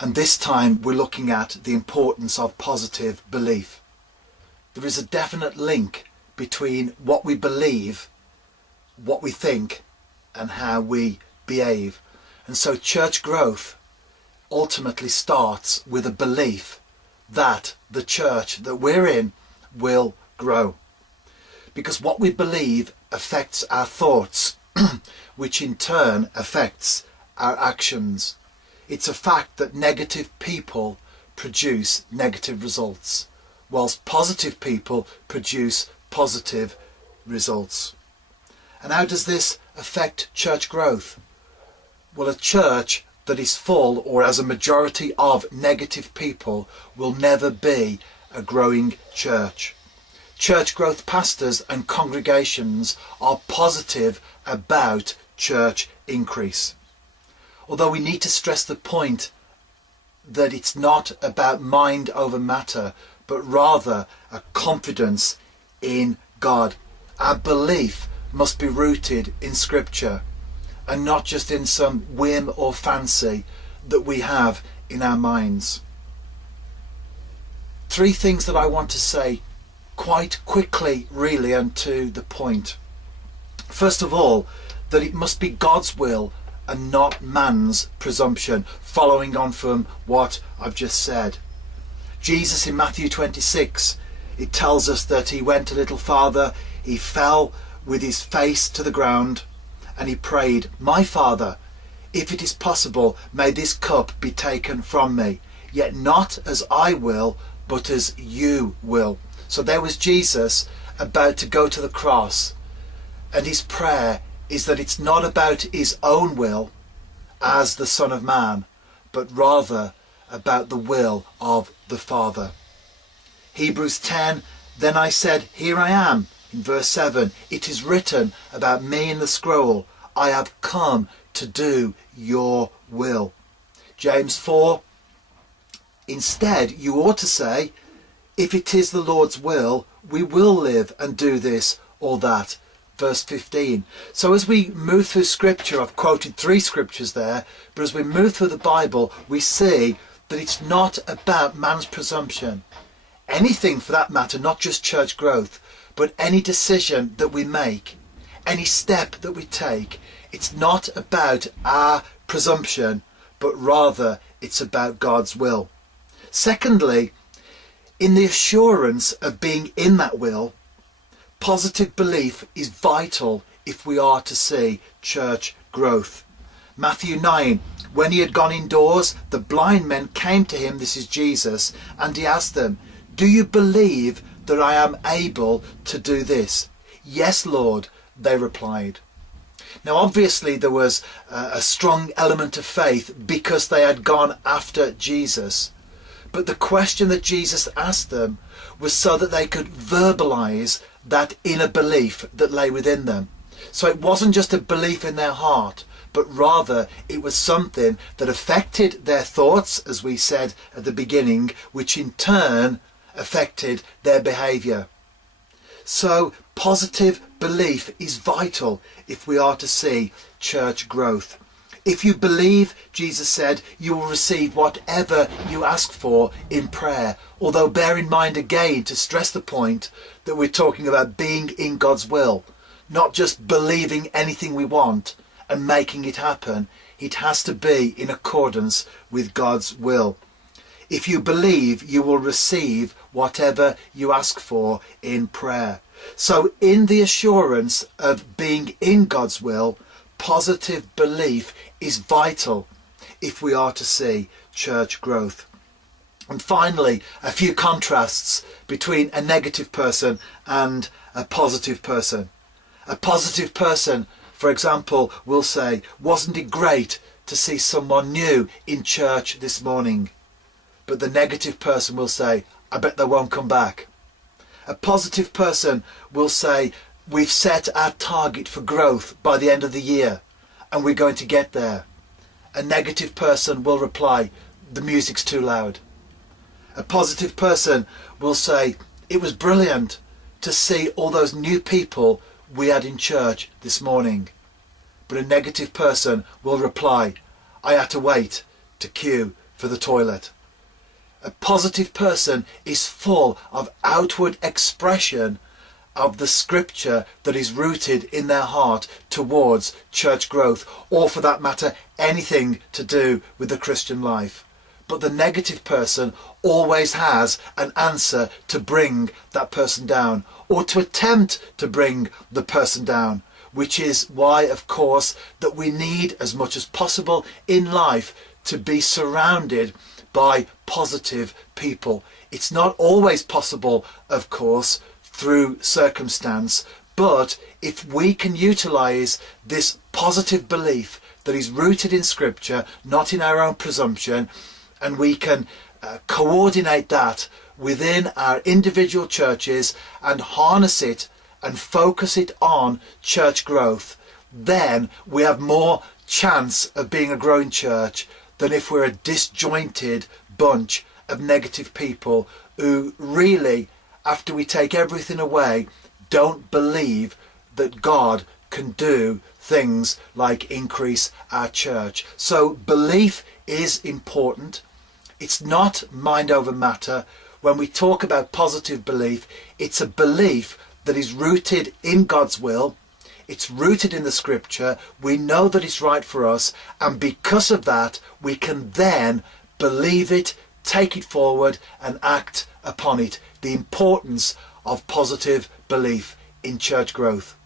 And this time we're looking at the importance of positive belief. There is a definite link between what we believe, what we think, and how we behave. And so church growth ultimately starts with a belief that the church that we're in will grow. Because what we believe affects our thoughts, which in turn affects our actions. It's a fact that negative people produce negative results, whilst positive people produce positive results. And how does this affect church growth? Well, a church that is full or has a majority of negative people will never be a growing church. Church growth pastors and congregations are positive about church increase. Although we need to stress the point that it's not about mind over matter, but rather a confidence in God. Our belief must be rooted in Scripture and not just in some whim or fancy that we have in our minds. 3 things that I want to say quite quickly, really, and to the point. First of all, that it must be God's will and not man's presumption, following on from what I've just said. Jesus in Matthew 26, it tells us that he went a little farther, he fell with his face to the ground, and he prayed, "My Father, if it is possible, may this cup be taken from me, yet not as I will, but as you will." So there was Jesus about to go to the cross, and his prayer is that it's not about his own will as the Son of Man, but rather about the will of the Father. Hebrews 10, "Then I said, Here I am," in verse 7, "It is written about me in the scroll, I have come to do your will." James 4, "Instead, you ought to say, if it is the Lord's will, we will live and do this or that." Verse 15. So as we move through Scripture, I've quoted 3 scriptures there, but as we move through the Bible, we see that it's not about man's presumption. Anything for that matter, not just church growth, but any decision that we make, any step that we take, it's not about our presumption, but rather it's about God's will. Secondly, in the assurance of being in that will, positive belief is vital if we are to see church growth. Matthew 9, "When he had gone indoors, the blind men came to him," this is Jesus, "and he asked them, 'Do you believe that I am able to do this?' 'Yes, Lord,' they replied." Now obviously there was a strong element of faith because they had gone after Jesus. But the question that Jesus asked them was so that they could verbalize that inner belief that lay within them. So it wasn't just a belief in their heart, but rather it was something that affected their thoughts, as we said at the beginning, which in turn affected their behavior. So positive belief is vital if we are to see church growth. If you believe, Jesus said, you will receive whatever you ask for in prayer. Although bear in mind again to stress the point that we're talking about being in God's will, not just believing anything we want and making it happen. It has to be in accordance with God's will. If you believe, you will receive whatever you ask for in prayer. So in the assurance of being in God's will, positive belief is vital if we are to see church growth. And finally, a few contrasts between a negative person and a positive person. A positive person, for example, will say, "Wasn't it great to see someone new in church this morning?" But the negative person will say, "I bet they won't come back." A positive person will say, "We've set our target for growth by the end of the year and we're going to get there." A negative person will reply, "The music's too loud." A positive person will say, "It was brilliant to see all those new people we had in church this morning." But a negative person will reply, "I had to wait to queue for the toilet. A positive person is full of outward expression of the scripture that is rooted in their heart towards church growth, or for that matter, anything to do with the Christian life. But the negative person always has an answer to bring that person down, or to attempt to bring the person down, which is why, of course, that we need as much as possible in life to be surrounded by positive people. It's not always possible, of course, through circumstance, but if we can utilize this positive belief that is rooted in scripture, not in our own presumption, and we can coordinate that within our individual churches and harness it and focus it on church growth, then we have more chance of being a growing church than if we're a disjointed bunch of negative people who really, after we take everything away, don't believe that God can do things like increase our church. So belief is important. It's not mind over matter. When we talk about positive belief, it's a belief that is rooted in God's will. It's rooted in the scripture. We know that it's right for us, and because of that, we can then believe it, take it forward, and act upon it. The importance of positive belief in church growth.